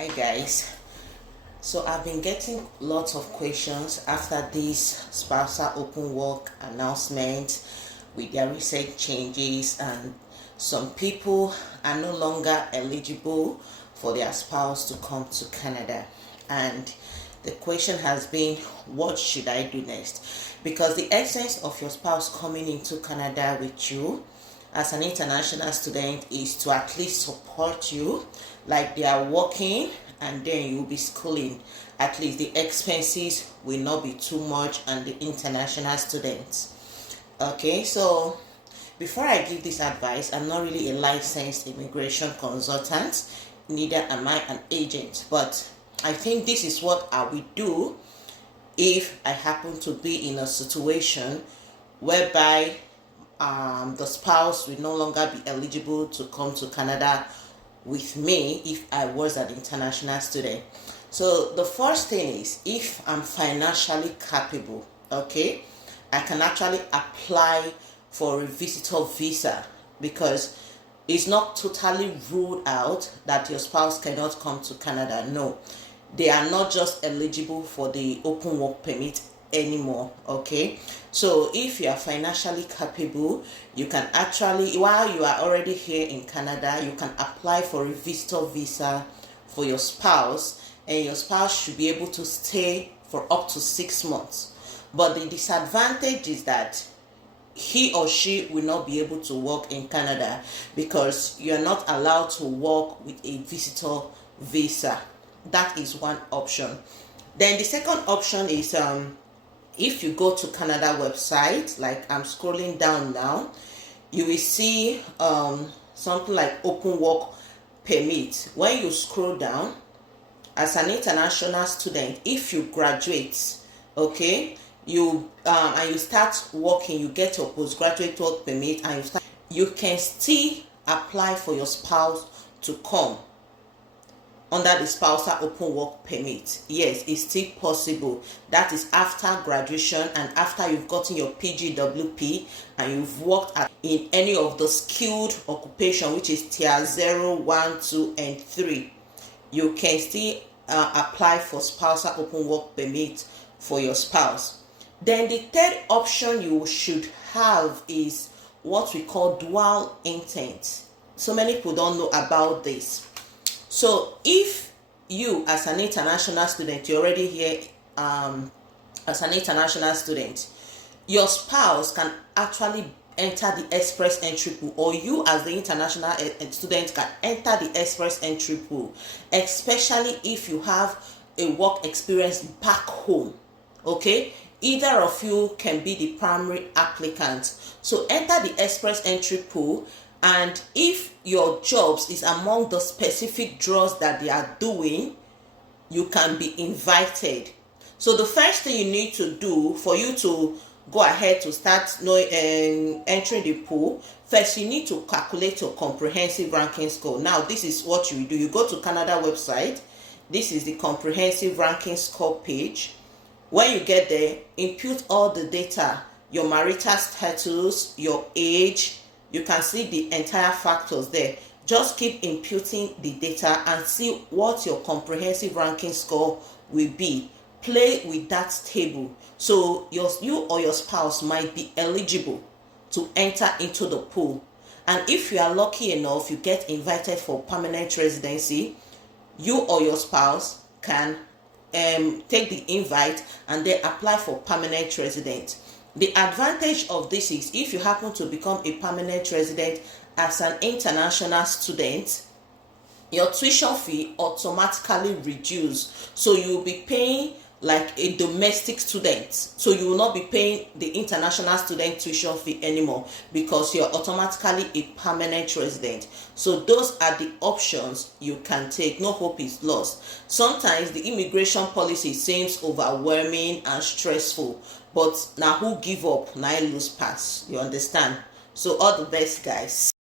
Hi guys. So I've been getting lots of questions after this spousal open work announcement with their recent changes, and some people are no longer eligible for their spouse to come to Canada. And the question has been, what should I do next? Because the essence of your spouse coming into Canada with you as an international student is to at least support you, like they are working and then you'll be schooling. At least the expenses will not be too much on the international students. Okay, so before I give this advice, I'm not really a licensed immigration consultant, neither am I an agent, but I think this is what I would do if I happen to be in a situation whereby the spouse will no longer be eligible to come to Canada with me if I was an international student. So the first thing is, if I'm financially capable, okay, I can actually apply for a visitor visa, because it's not totally ruled out that your spouse cannot come to Canada. No, they are not just eligible for the open work permit anymore. Okay, so if you are financially capable, you can actually, while you are already here in Canada, you can apply for a visitor visa for your spouse, and your spouse should be able to stay for up to 6 months. But the disadvantage is that he or she will not be able to work in Canada because you're not allowed to work with a visitor visa. That is one option. Then the second option is, if you go to Canada website, like I'm scrolling down now, you will see something like open work permit. When you scroll down, as an international student, if you graduate, okay, you and you start working, you get your postgraduate work permit, and you can still apply for your spouse to come under the spousal open work permit. Yes, it's still possible. That is after graduation and after you've gotten your PGWP and you've worked in any of the skilled occupation, which is tier 0, 1, 2, and 3. You can still apply for spousal open work permit for your spouse. Then the third option you should have is what we call dual intent. So many people don't know about this. So if you, as an international student, you're already here as an international student, your spouse can actually enter the express entry pool, or you as the international student can enter the express entry pool, especially if you have a work experience back home. Okay, either of you can be the primary applicant. So enter the express entry pool, and if your jobs is among the specific draws that they are doing, you can be invited. So the first thing you need to do for you to go ahead to start entering the pool, first you need to calculate your comprehensive ranking score. Now this is what you do. You go to Canada website. This is the comprehensive ranking score page. When you get there, input all the data, your marital status, your age. You can see the entire factors there. Just keep inputting the data and see what your comprehensive ranking score will be. Play with that table. So you or your spouse might be eligible to enter into the pool. And if you are lucky enough, you get invited for permanent residency, you or your spouse can take the invite and then apply for permanent resident. The advantage of this is, if you happen to become a permanent resident as an international student, your tuition fee automatically reduces. So you will be paying like a domestic student. So you will not be paying the international student tuition fee anymore, because you're automatically a permanent resident. So those are the options you can take. No hope is lost. Sometimes the immigration policy seems overwhelming and stressful, but now who give up, now lose pass. You understand? So all the best, guys.